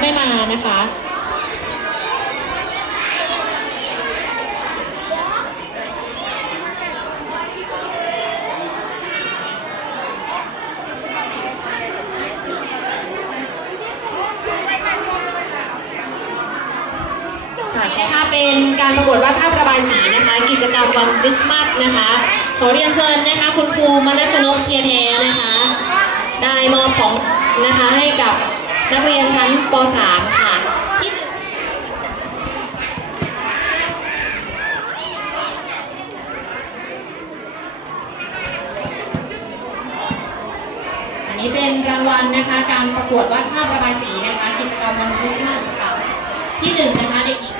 ไม่มานะคะค่ะนะคะเป็นการประกวดวาดภาพระบายสีนะคะ กิจกรรมวันคริสต์มาสนะคะ ขอเรียนเชิญนะคะ คุณครูมนัชนกเพียรแท้นะคะ ได้มอบของนะคะให้กับ นักเรียนชั้นป .3 ค่ะที่อันนี้เป็นรางวัลนะคะ การประกวดวาดภาพระบายสีนะคะ กิจกรรมวันคริสต์มาสค่ะ ที่หนึ่งนะคะเด็กหญิง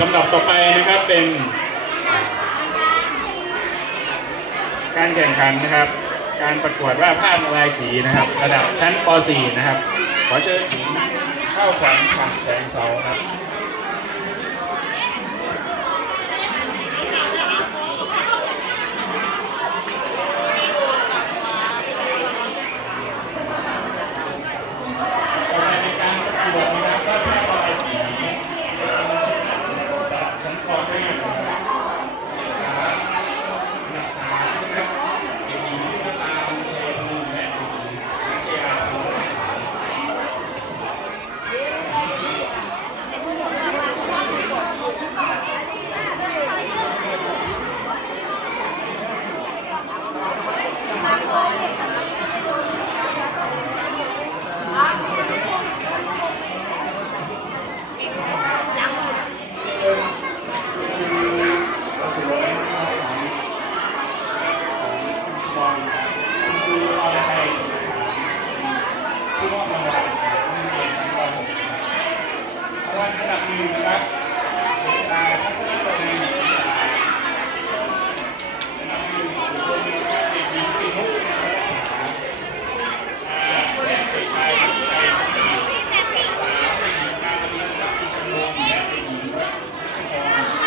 ลำดับต่อไปนะครับเป็น การแข่งขันนะครับ การประกวดวาดภาพลายสีนะครับ ระดับชั้นป .4 นะครับ ขอเชิญหญิงเข้าขวัญขังแสงเสาครับ ต่อไปเป็นการประกวดนะครับวาดภาพระบายสีระดับชั้นป .5 นะครับนักศึกษานะครับเด็กหญิงพิตาบุญชัยพนุและเด็กหญิงวิทยาภูมิ บอลคืออรไทยผู้มอบรางวัลนักเรียนชั้นป .6 รางวัลอันดับหนึ่งนะครับเด็กชายพัฒนพงศ์ศึกษาอันดับหนึ่งคนนี้นะครับเด็กหญิงปินุกนะครับอ่าและเด็กชายสุชัยพัฒนีศึกษาเด็กหญิงการเรียนจากพิชโลมและเด็กหญิงรัตนพร ค่ะ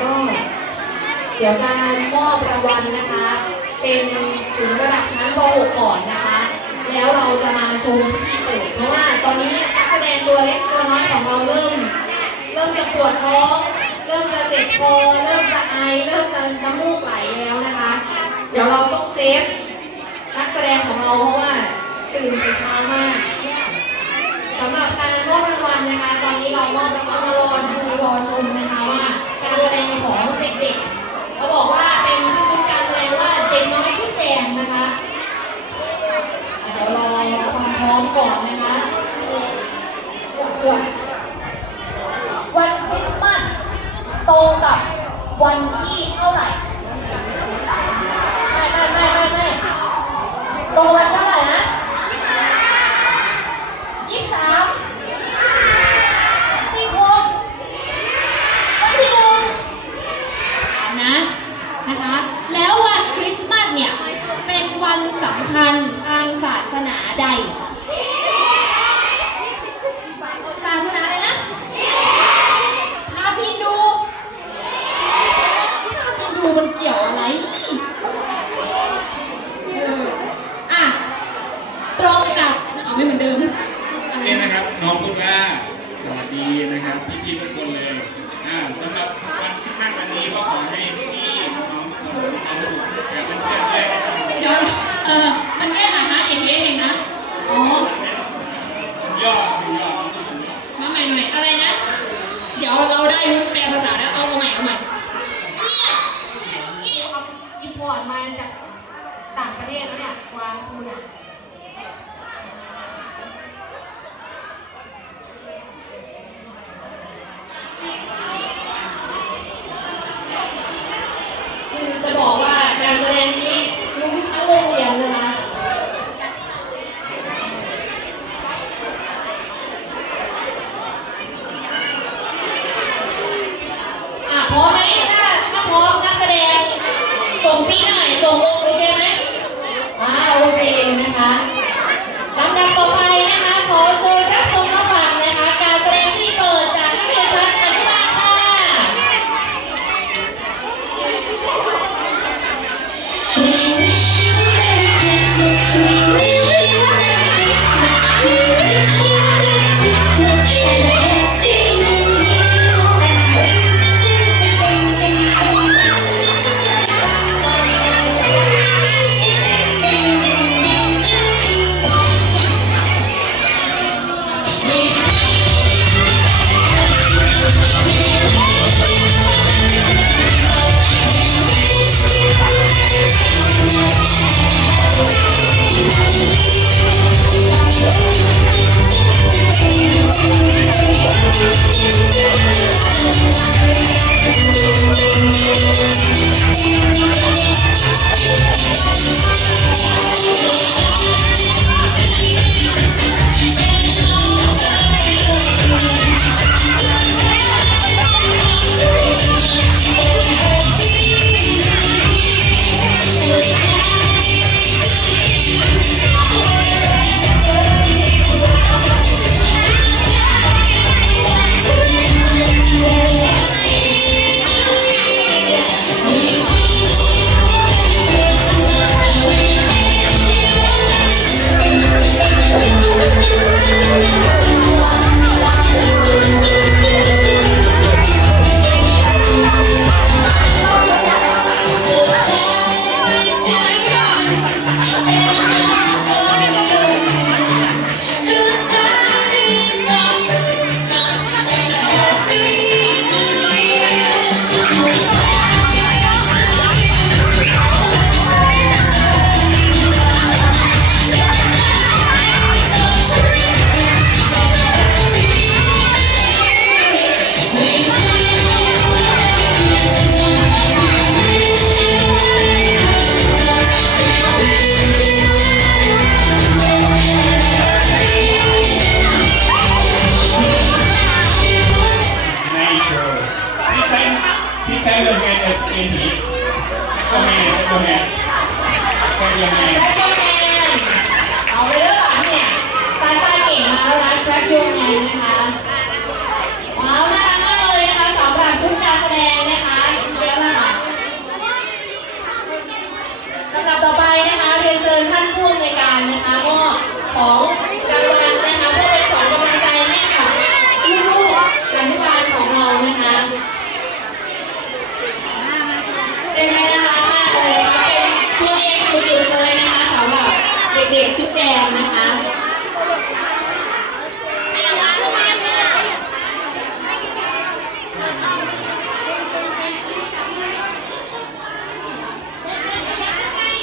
ก็เดี๋ยวจะมอบรางวัลนะคะ เป็นถึงระดับชั้นป .6 ก่อนนะคะ แล้วเราจะมาชมที่เปิดเพราะว่าตอนนี้นักแสดงตัวเล็กตัวน้อยของเราเริ่ม เริ่มจะปวดท้องเริ่มจะเจ็บคอเริ่มจะไอเริ่มจะน้ำมูกไหลแล้วนะคะ เดี๋ยวเราต้องเซฟนักแสดงของเราเพราะว่าตื่นแต่เช้ามากสำหรับการมอบรางวัลนะคะ ตอนนี้เรามอบแล้วก็มารอดูรอชมนะคะว่าการแสดงของเด็กๆ เขาบอกว่าเป็นชื่อการแสดงว่าเด็กน้อยที่แดงนะคะเดี๋ยวรอความพร้อมก่อนนะคะวันคริสต์มาสตรงกับวันที่เท่าไหร่ ไม่ไม่ไม่ไม่ไม่ตรงวันเท่าไหร่นะยี่สิบสามสิบหกวันที่หนึ่ง นะนะคะ แล้ววันคริสต์มาสเนี่ย เป็นวันสำคัญทางศาสนาใด ว ดูมันเกี่ยวอะไรเอออะ ตรงกับเอา ไม่เหมือนเดิมอะไรนี่นะนะครับน้องพุก้าสวัสดีนะครับพี่ๆทุกคนเลยอ่าสำหรับวันคริดมากวันนี้ก็ขอให้พี่ๆน้องๆมีความสุขกับเพื่อนๆด้วยนะครับเดี๋ยวเออมันแค่ฐานะอย่างนี้เองนะ อ๋อ ยอดยอดมาใหม่หน่อยอะไรนะ เดี๋ยวเราได้รู้แปลภาษาแล้วเอาเอาใหม่เอาใหม่อินพอร์ตมาจากต่างประเทศแล้วเนี่ยวางคุณอะ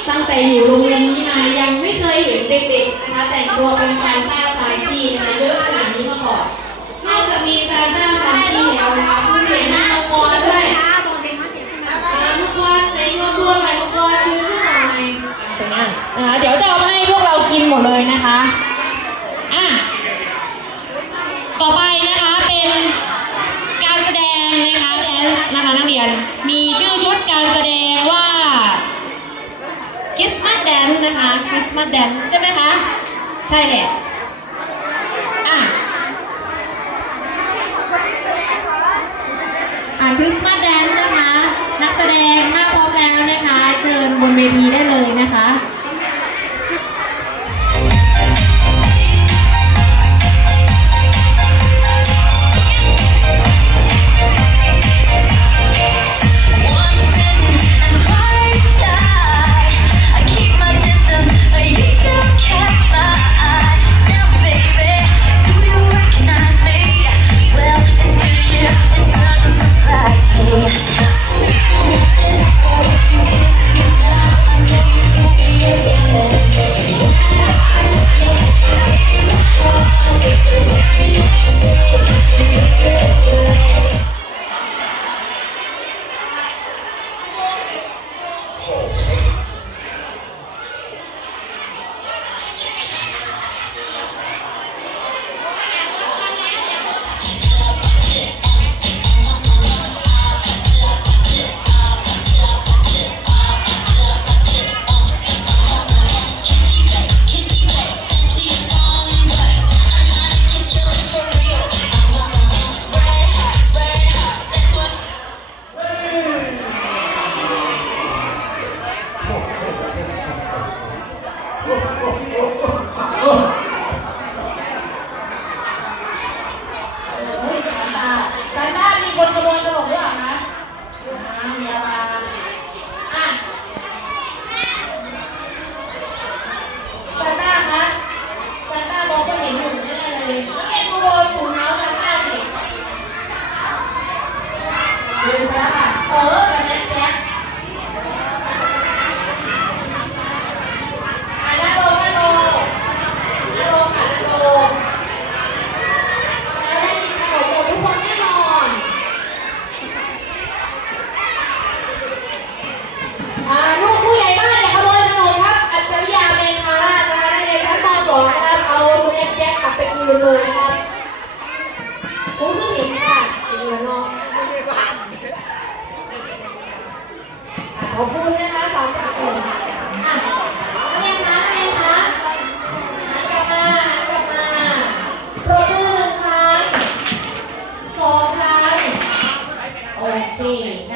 ตั้งแต่อยู่โรงเรียนนี้มายังไม่เคยเห็นเด็กๆนะคะแต่งตัวเป็นซานต้าซานตี้นะคะเยอะขนาดนี้มาก่อนนอกจากมีซานต้าซานตี้แล้วนะคะเพิ่งเห็นหน้าน้องวอด้วยอ่าน้องวอในตัวตัวไหนน้องวอซื้อให้หน่อยตรงนั้นนะคะเดี๋ยวจะเอามาให้พวกเรากินหมดเลยนะคะอะต่อไปนะคะเป็นการแสดงนะคะแดนซ์นะคะนักเรียนมีชื่อชุดการแสดงว่าค นซ์นะคะคริสต์มาสแดนซ์ใช่ไหมคะ ใช่แหละอะอ่คริสต์มาแดนซ์นะคะ นักแสดงมาพร้อมแล้วนะคะ เชิญบนเวทีได้เลยนะคะ 对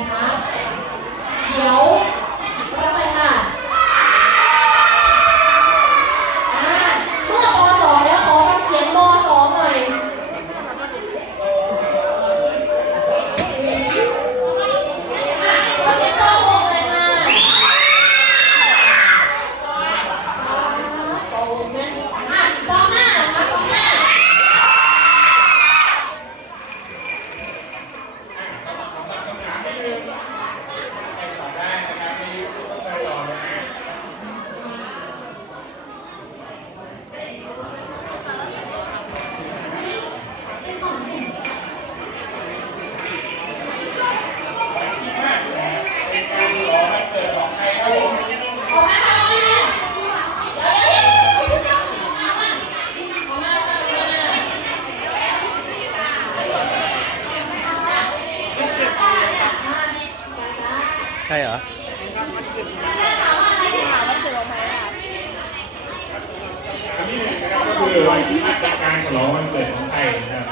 ก็คือวันกาจารฉลองวันเกิดของไทยนะครับ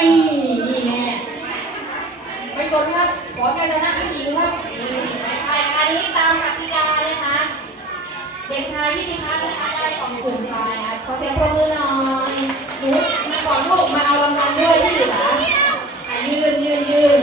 ตีนี่แน่ไม่สนครับ ขอการชนะผู้หญิงครับอันนี้ตามกติกานะคะ เด็กชายที่ดีพัฒนะคะได้ของกลุ่มไปขอเสียงปรบมือหน่อยหนูมาก่อนลูกมาเอารางวัลด้วยที่เหลือยืนยืนยืน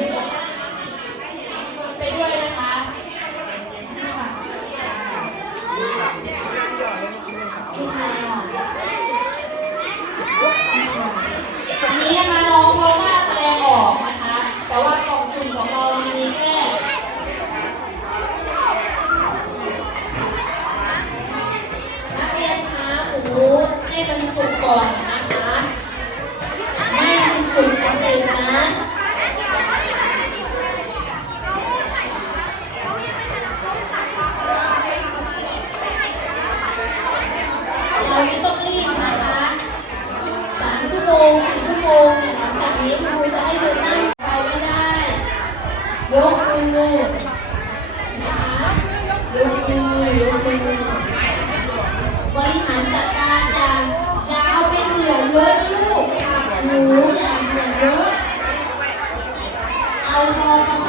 ยกมือยกมือยกมือบริหารจัดการอางยาวไม่เหนือเยอะลูกหนูอย่าเหนือเยอะเอาพอประ